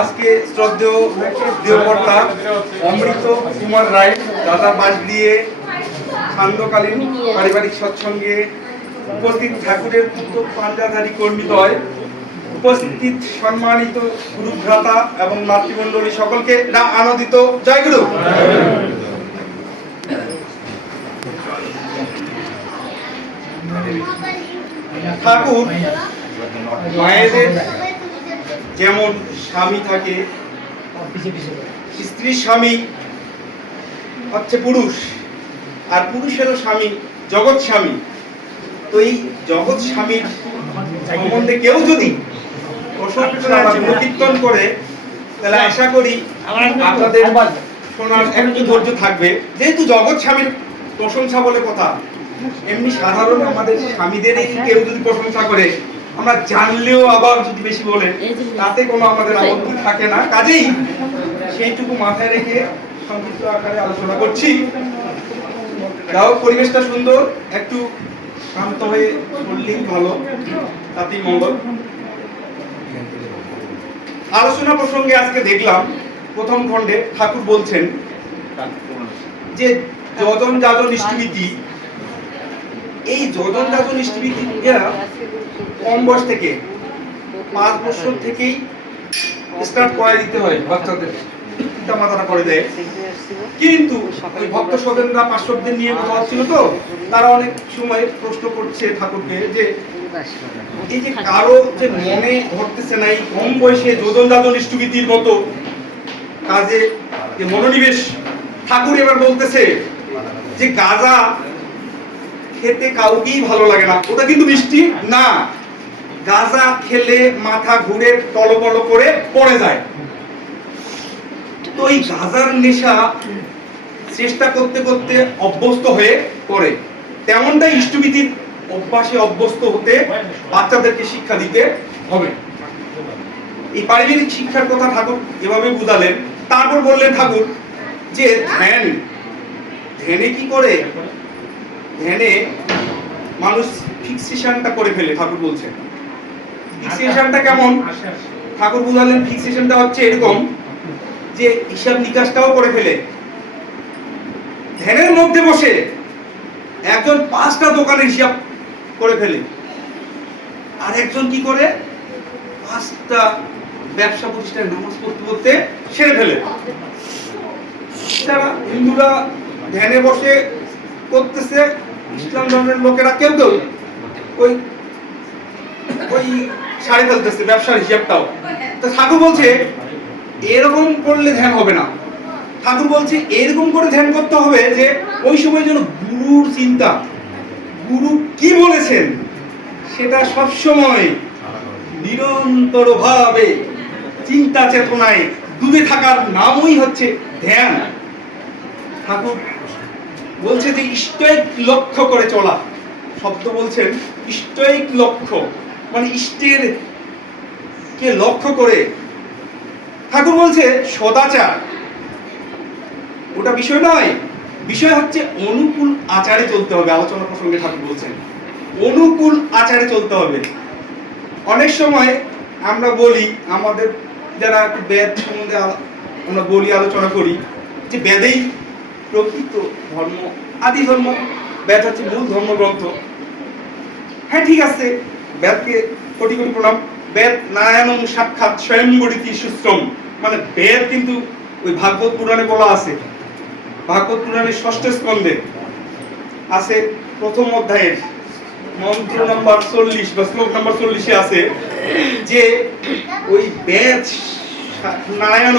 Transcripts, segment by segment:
আজকে শ্রদ্ধেয় অমৃত কুমার রায় দাদা বাস দিয়ে সান্ধ্যকালীন পারিবারিক সৎসঙ্গে উপস্থিত ঠাকুরের পুত্র পাঞ্জাধারী কর্মীদ্বয় উপস্থিত সম্মানিত গুরুভ্রাতা এবং মাতৃমণ্ডলী সকলকে না আনন্দিত। জয় গুরু। ঠাকুর, মায়েদের যেমন স্বামী থাকে স্ত্রীর স্বামী, হচ্ছে পুরুষ। আর পুরুষেরও স্বামী, জগৎ স্বামী। তো এই জগৎ স্বামীর সম্বন্ধে কেউ যদি প্রশংসা করে, তাহলে আশা করি আপনাদের শোনার একটু ধৈর্য থাকবে। যেহেতু জগৎ স্বামীর প্রশংসা বলে কথা, এমনি সাধারণ আমাদের স্বামীদেরই কেউ যদি প্রশংসা করে আমরা জানলেও আবার যদি বেশি বলে তাতে কোনো আমাদের আপত্তি থাকে না। কাজেই সেইটুকু মাথায় রেখে সংক্ষিপ্ত আকারে আলোচনা করছি। যাও পরিবেশটা সুন্দর একটু শান্ত হয়ে বললেই ভালো। তাতেই মঙ্গল। আলোচনা প্রসঙ্গে আজকে দেখলাম প্রথম খণ্ডে ঠাকুর বলছেন যে যজন যাজন ইষ্টমিতি এই যজন যাজন ইষ্টমিতি কম বয়স থেকে পাঁচ বছর থেকেই স্টার্ট করে দিতে হয় বাচ্চাদের পিতা মাতারা করে দেয়। কিন্তু ওই ভক্ত স্বজনরা পার্শ্বদের নিয়ে কথা হচ্ছিল তো, তারা অনেক সময় প্রশ্ন করছে ঠাকুরকে যে, এই যে কারও যে মনে ধরতেছে না, এই কম বয়সে যোজন যাজন ইষ্টবিতির মতো কাজে যে মনোনিবেশ ঠাকুর এবার বলতেছে যে গাজা খেতে কাউকেই ভালো লাগে না। ওটা কিন্তু মিষ্টি? না। গাজা খেলে মাথা ঘুরে টলবল করে পড়ে যায়। তো এই গাজার নেশা চেষ্টা করতে করতে অভ্যস্ত হয়ে পড়ে। তেমনটাই ইষ্টবিধির অভ্যাসে অভ্যস্ত হতে বাচ্চাদেরকে শিক্ষা দিতে হবে। এই পারিবারিক শিক্ষার কথা ঠাকুর এভাবে বুঝালেন। তারপর বললেন ঠাকুর যে ধ্যান। ধ্যানে কি করে? ধ্যানে মানুষ ফিক্সেশনটা করে ফেলে ঠাকুর বলছেন ফিক্সেশনটা কেমন? ঠাকুর বুঝালেন ফিক্সেশনটা হচ্ছে এরকম যে হিসাব নিকাশটাও করে ফেলে। ধ্যানের মধ্যে বসে একজন পাঁচটা দোকানের হিসাব করে ফেলে। আর একজন কি করে? পাঁচটা ব্যবসা প্রতিষ্ঠানে নামাজ পড়তে পড়তে সেরে ফেলে। যারা হিন্দুরা ধ্যানে বসে করতেছে ইসলাম ধর্মের লোকেরা কেউ কেউ ওই ওই সাড়ে ফেলতেছে, ব্যবসার হিসাবটাও। তো ঠাকুর বলছে, এরকম করলে ধ্যান হবে না। ঠাকুর বলছে, এরকম করে ধ্যান করতে হবে যে, ওই সময় যেন গুরুর চিন্তা। গুরু কি বলেছেন? সেটা সব সময় নিরন্তর ভাবে চিন্তা চেতনায় ডুবে থাকার নামই হচ্ছে ধ্যান। ঠাকুর বলছে যে ইষ্টৈক লক্ষ্য করে চলা। শব্দ বলছেন ইষ্টৈক লক্ষ্য। মানে ইষ্টের কে লক্ষ্য করে। ঠাকুর বলছে সদাচার। ওটা বিষয় নয়। বিষয় হচ্ছে অনুকূল আচারে চলতে হবে, আলোচনা প্রসঙ্গে ঠাকুর বলছেন। অনুকূল আচারে চলতে হবে। অনেক সময় আমরা বলি, আমাদের যারা বেদ সম্বন্ধে আমরা বলি, আলোচনা করি, যে বেদেই প্রকৃত ধর্ম, আদি ধর্ম। বেদ হচ্ছে মূল ধর্মগ্রন্থ। হ্যাঁ ঠিক আছে। বেদকে কোটি কোটি প্রণাম বেদ নারায়ণ সাক্ষাৎ স্বয়ংবরিতি সুশ্রম। মানে বেদ কিন্তু ওই ভাগবত পুরাণে বলা আছে। ভাগবত পুরাণের ষষ্ঠ স্কন্ধে আছে প্রথম অধ্যায়ের মন্ত্র নাম্বার চল্লিশ বা শ্লোক নাম্বার চল্লিশে আছে যে ওই বেদ নারায়ণ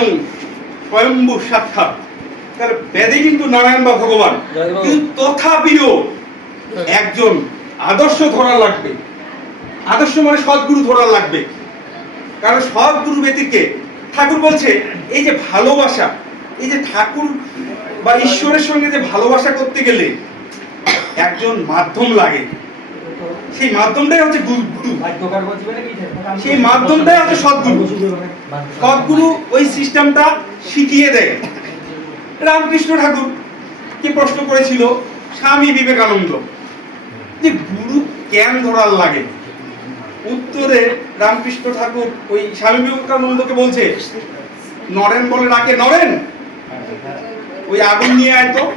স্বয়ম্ভু সাক্ষাৎ। তার বেদে কিন্তু নারায়ণ বা ভগবান। কিন্তু তথাপিও একজন আদর্শ ধরা লাগবে। আদর্শ মানে সদ্গুরু ধরা লাগবে। কারণ সদ্গুরু ঠাকুর বলছে এই যে ভালোবাসা এই যে ঠাকুর বা ঈশ্বরের সঙ্গে যে ভালোবাসা করতে গেলে একজন মাধ্যম লাগে। সেই মাধ্যমটাই হচ্ছে গুরু। সেই মাধ্যমটাই হচ্ছে সদ্গুরু। সদ্গুরু ওই সিস্টেমটা শিখিয়ে দেয়। রামকৃষ্ণ ঠাকুর কি প্রশ্ন করেছিল? স্বামী বিবেকানন্দ। যে গুরু কেন ধরার লাগে। উত্তরে রামকৃষ্ণ ঠাকুর ওই স্বামী বিবেকানন্দকে বলছে, নরেন বলে ডাকে, নরেন! ওই আগুন নিয়ে আয় তো।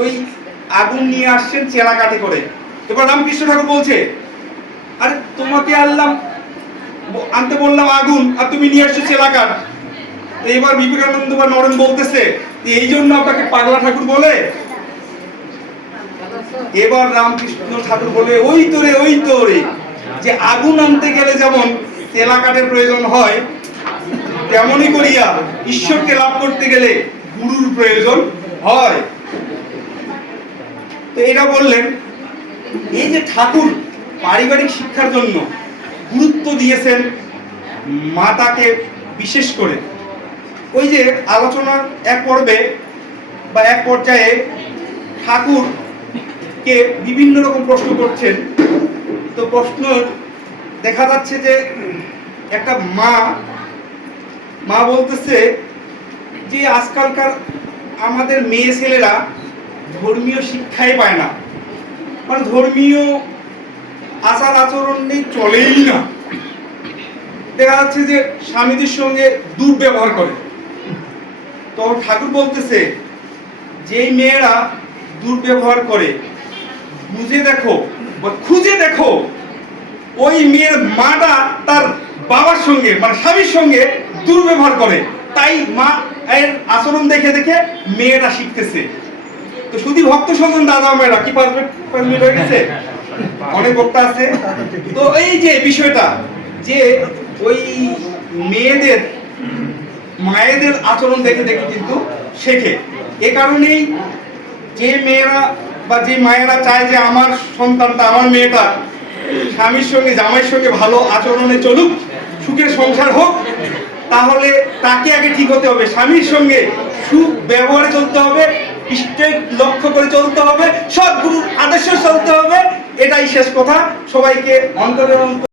ওই আগুন নিয়ে আসছেন চেলা কাটে করে। এবার রামকৃষ্ণ ঠাকুর বলছে, আরে, তোমাকে আনলাম, আনতে বললাম আগুন, আর তুমি নিয়ে আসছো চেলা কাঠ। এবার বিবেকানন্দ বা নরেন বলতেছে এই জন্য আপনাকে পাগলা ঠাকুর বলে? এবার রামকৃষ্ণ ঠাকুর বলে, ওই তো রে ওই তো রে যে আগুন আনতে গেলে যেমন তেলা কাঠের প্রয়োজন হয়, তেমনই করিয়া ঈশ্বরকে লাভ করতে গেলে গুরুর প্রয়োজন হয়। তো এটা বললেন, এই যে ঠাকুর পারিবারিক শিক্ষার জন্য গুরুত্ব দিয়েছেন মাতাকে বিশেষ করে ওই যে আলোচনার এক পর্বে বা এক পর্যায়ে ঠাকুর কে বিভিন্ন রকম প্রশ্ন করছেন। তো প্রশ্ন দেখা যাচ্ছে যে একটা মা মা বলতেছে যে আজকালকার আমাদের মেয়ে ছেলেরা ধর্মীয় শিক্ষাই পায় না। মানে ধর্মীয় আচার আচরণ নেই, চলেই না। দেখা যাচ্ছে যে স্বামীদের সঙ্গে দুর্ব্যবহার করে। তো ঠাকুর বলতেছে, যেই মেয়েরা দুর্ব্যবহার করে, বুঝে দেখো খুঁজে দেখো, ওই মেয়ের মাটা তার বাবার সঙ্গে মানে স্বামীর সঙ্গে দুর্ব্যবহার করে। তাই মা এর আচরণ দেখে দেখে মেয়েরা শিখতেছে। তো শুধু ভক্ত স্বজন দাদা মেয়েরা কি মিনিট হয়ে গেছে? অনেক বক্তা আছে। তো এই যে বিষয়টা, যে ওই মেয়েদের মায়েদের আচরণ দেখে দেখে কিন্তু শেখে। এ কারণেই যে মেয়েরা বা যে মায়েরা চায় যে আমার সন্তানটা, আমার মেয়েটা স্বামীর সঙ্গে, জামাইয়ের সঙ্গে ভালো আচরণে চলুক সুখের সংসার হোক, তাহলে তাকে আগে ঠিক হতে হবে। স্বামীর সঙ্গে সুখ ব্যবহারে চলতে হবে, স্ট্রেট লক্ষ্য করে চলতে হবে সৎ গুরুর আদর্শ চলতে হবে, এটাই শেষ কথা। সবাইকে অন্তরের অন্তর